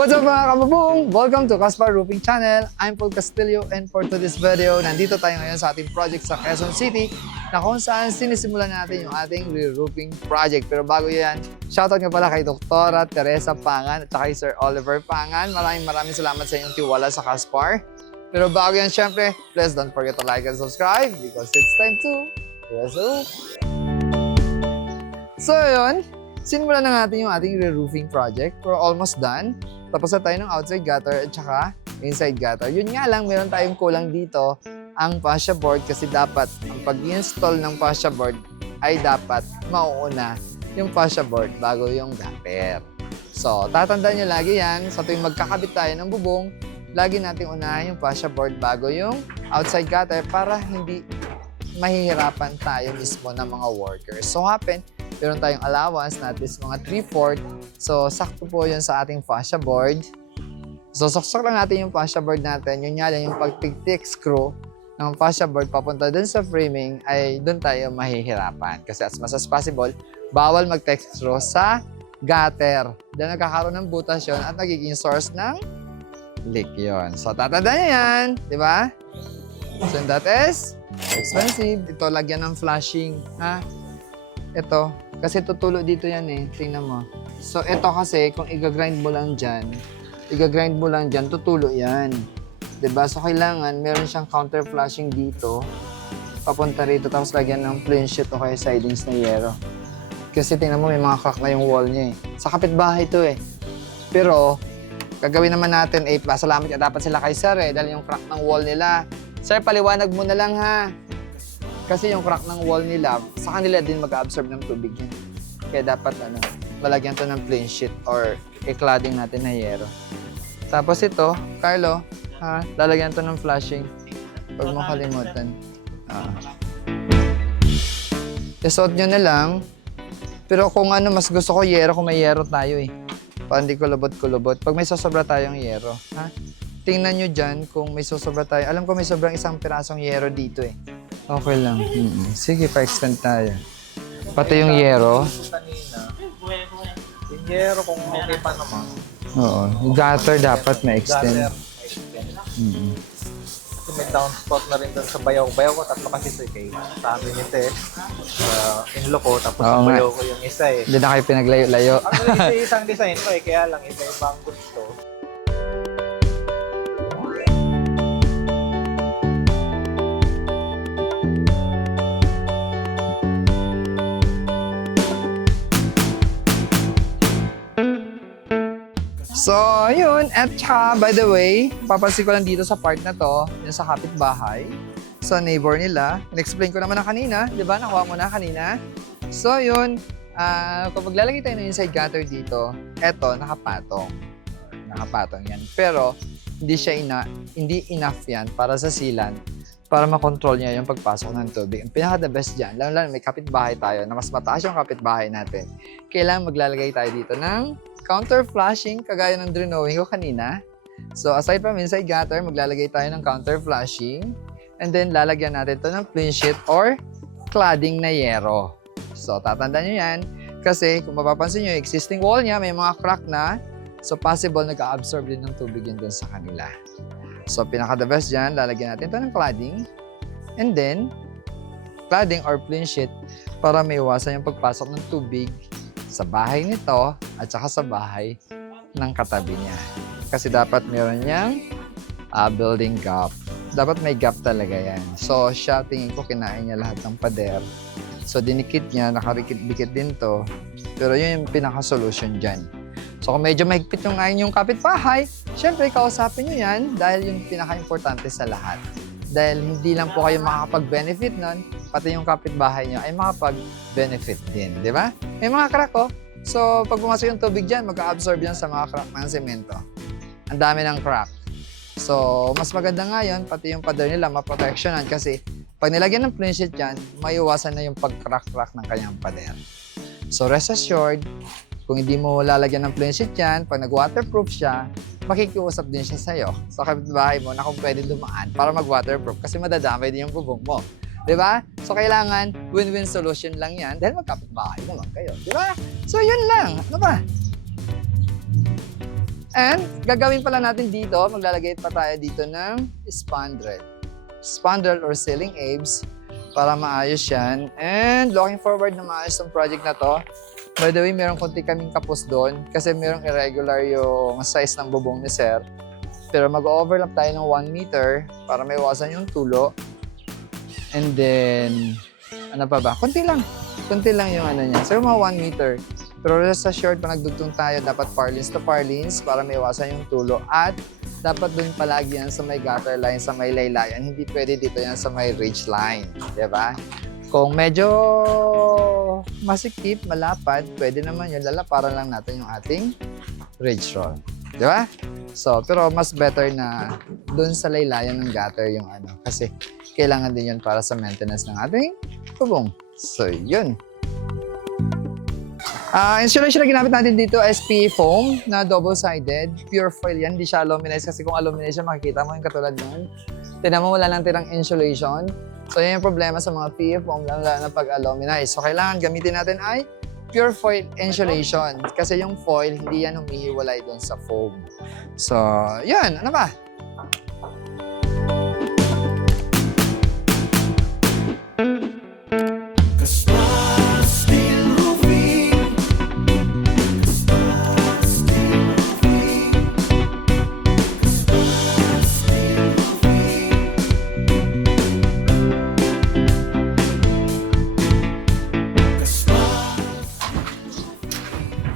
What's up mga kababong? Welcome to Caspar Roofing Channel. I'm Paul Castillo and for today's video, nandito tayo ngayon sa ating project sa Quezon City na kung saan sinisimulan natin yung ating re-roofing project. Pero bago yan, shoutout nga pala kay Dr. Teresa Pangan at kay Sir Oliver Pangan. Maraming salamat sa inyong tiwala sa Caspar. Pero bago yan, syempre, please don't forget to like and subscribe because it's time to re-roof. So yun, simulan na natin yung ating re-roofing project. We're almost done. Tapos na tayo ng outside gutter at saka inside gutter. Yun nga lang, meron tayong kulang dito ang fascia board kasi dapat ang pag-install ng fascia board ay dapat mauuna yung fascia board bago yung gutter. So, tatandaan nyo lagi yan. Sa tuwing magkakabit tayo ng bubong, lagi natin unahin yung fascia board bago yung outside gutter para hindi mahihirapan tayo mismo ng mga workers. So, meron tayong allowance na at least mga 3/4. So, sakto po yun sa ating fascia board. So, saksok lang natin yung fascia board natin. Yun nga lang yung pag-tick screw ng fascia board papunta dun sa framing ay dun tayo mahihirapan. Kasi as much as possible, bawal mag-tick screw sa gutter. Dahil nagkakaroon ng butas yun at nagiging source ng leak yun. So, tatandaan nyo yan. Di ba? So, that is expensive. Ito, lagyan ng flashing. Ha? Ito. Kasi tutulo dito yan eh. Tingnan mo. So, ito kasi, kung i-grind mo lang dyan, tutulo yan. Diba? So, kailangan, meron siyang counter flashing dito. Papunta rito, tapos lagyan ng plain sheet o kaya sidings na yero. Kasi tingnan mo, may mga crack na yung wall niya eh. Sa kapitbahay to eh. Pero, gagawin naman natin, pasalamat ka dapat sila kay Sir eh, dahil yung crack ng wall nila. Sir, paliwanag mo na lang ha. Kasi yung crack ng wall nila, sa kanila din mag-absorb ng tubig yan. Kaya dapat malagyan to ng plain sheet or i-cladding natin na yero. Tapos ito, Carlo, lalagyan to ng flashing. Huwag mo kalimutan. Isuot nyo na lang. Pero kung mas gusto ko yero, kung may yero tayo eh. Para hindi kulubot-kulubot. Pag may sosobra tayong yero, tingnan nyo dyan kung may sosobra tayo. Alam ko may sobrang isang pirasong yero dito eh. Okay lang. Sige, pa-extend tayo. Pati yung yero. Yung yero kung okay pa naman. Oo. Yung gutter dapat ma-extend. Kasi may downspout na rin doon sa bayaw. Bayaw ko, tatlo kasi ito eh. Sa amin ito eh. Inlo ko, tapos Oo yung nga. bayaw ko yung isa eh. Hindi na kayo pinaglayo-layo. Ang isang design ko eh, kaya lang iba-ibang gusto. So, yun. At saka, by the way, papansin ko lang dito sa part na to, yung sa kapitbahay, sa neighbor nila. In-explain ko naman na kanina, di ba? Nakuha mo na kanina. So, yun. Kung maglalagay tayo ng inside gutter dito, eto, nakapatong. Nakapatong yan. Pero, hindi enough yan para sa sealant para makontrol niya yung pagpasok ng tubig. Ang pinaka-the best dyan, lalo may kapitbahay tayo na mas mataas yung kapitbahay natin. Kailangan maglalagay tayo dito ng counter flashing, kagaya ng drawing ko kanina. So, aside from inside gutter, maglalagay tayo ng counter flashing. And then, lalagyan natin ito ng plain sheet or cladding na yero. So, tatandaan nyo yan. Kasi, kung mapapansin nyo, existing wall niya, may mga crack na. So, possible nag-absorb din ng tubig yun dun sa kanila. So, pinaka-the best dyan, lalagyan natin ito ng cladding. And then, cladding or plain sheet para may iwasan yung pagpasok ng tubig sa bahay nito at saka sa bahay ng katabi niya. Kasi dapat meron niyang building gap. Dapat may gap talaga yan. So, siya, tingin ko, kinain niya lahat ng pader. So, dinikit niya, nakarikit-dikit din to. Pero yun yung pinaka-solution dyan. So, kung medyo mahigpit yung ngayon yung kapitbahay, syempre, kausapin nyo yan dahil yung pinaka-importante sa lahat. Dahil hindi lang po kayo makakapag-benefit nun, pati yung kapitbahay nyo ay makapag-benefit din, di ba? May mga crack, oh. So, pag pumasok yung tubig dyan, mag-absorb yan sa mga crack ng semento. Ang dami ng crack. So, mas maganda nga yun, pati yung pader nila, maproteksyonan kasi pag nilagyan ng plain sheet yan, maiwasan na yung pag-crack-crack ng kanyang pader. So, rest assured, kung hindi mo lalagyan ng plain sheet yan, pag nag-waterproof siya, makikiusap din siya sa'yo sa kapitbahay mo na kung pwede dumaan para mag-waterproof kasi madadamay din yung bubong mo. Diba? So, kailangan win-win solution lang yan dahil magkapitbahay naman kayo. Diba? So, yun lang. Ano ba? And gagawin pala natin dito, maglalagay pa tayo dito ng spandrel. Spandrel or ceiling apes para maayos yan. And looking forward na maayos ang project na to. By the way, meron konti kaming kapos doon kasi merong irregular yung size ng bubong ni Sir. Pero mag-overlap tayo ng 1 meter para may iwasan yung tulo. And then, ano pa ba? Konti lang yung ano niya. So, mga 1 meter. Pero rest assured, pag nagdugtong tayo, dapat parlins to parlins para may iwasan yung tulo. At dapat dun palagi yan sa may gutter line, sa may laylayan. Hindi pwede dito yan sa may ridge line. Diba? Kung medyo masikip, malapad, pwede naman yun. Lalaparan lang natin yung ating ridge roll. Diba? So, pero mas better na dun sa laylayan ng gutter yung ano. Kasi kailangan din yun para sa maintenance ng ating bubong. So, yun. Insulation na ginamit natin dito, SPA foam na double-sided. Pure foil yan, hindi siya aluminized kasi kung aluminized siya, makikita mo yung katulad nun. Tinan mo, wala lang tirang insulation. So, yan yung problema sa mga PE foam, lalo na pag aluminized. So, kailangan gamitin natin ay pure foil insulation. Kasi yung foil, hindi yan humihiwalay doon sa foam. So, yun. Ano ba?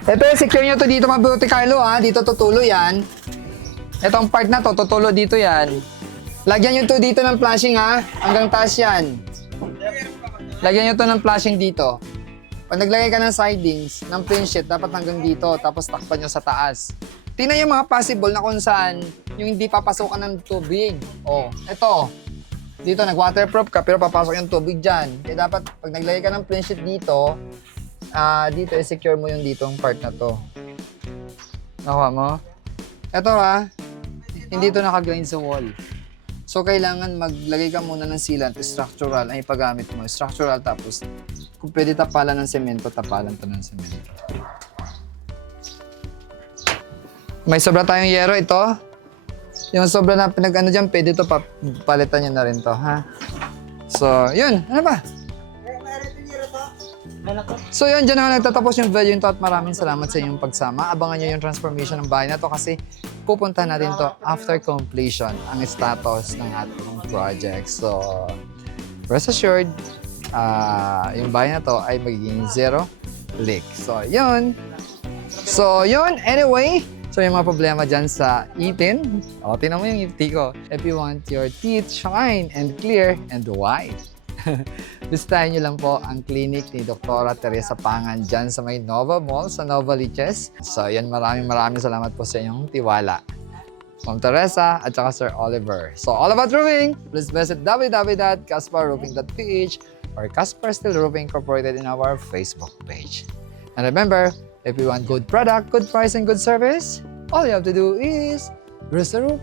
Ito, secure nyo to dito mabuti, Carlo, ha? Dito tutulo yan. Itong part na to, tutulo dito yan. Lagyan nyo to dito ng flashing, ha? Hanggang taas yan. Lagyan nyo to ng flashing dito. Pag naglagay ka ng sidings, ng plain sheet, dapat hanggang dito, tapos takpan nyo sa taas. Tingnan yung mga possible na kung saan yung hindi papasokan ng tubig. Oh, ito. Dito, nag-waterproof ka, pero papasok yung tubig dyan. Kaya dapat, pag naglagay ka ng plain sheet dito, dito, i-secure mo yung ditong part na to. Nakuha mo? Ito ha, hindi to nakagrind sa wall. So, kailangan maglagay ka muna ng sealant, structural, ay paggamit mo. Structural, tapos kung pwede tapalan ng semento, tapalan to ng semento. May sobra tayong yero ito. Yung sobra na pinag-ano dyan, pwede to palitan nyo na rin to, ha? So, yun. Ano ba? So yun, dyan na nagtatapos yung video nito at maraming salamat sa inyong pagsama. Abangan nyo yung transformation ng bahay na to kasi pupunta natin to after completion ang status ng ating project. So, rest assured, yung bahay na to ay magiging zero leak. So yun. Anyway, so yung mga problema dyan sa ipin, tinan mo yung ipti ko. If you want your teeth shine and clear and white, bisitahin nyo lang po ang clinic ni Dr. Teresa Pangan dyan sa may Nova Mall sa Nova Liches. So yan, maraming salamat po sa inyong tiwala. Ma'am Teresa at saka Sir Oliver. So all about roofing, please visit www.casparroofing.ph or Caspar Steel Roofing Incorporated in our Facebook page. And remember, if you want good product, good price, and good service, all you have to do is roof the roof.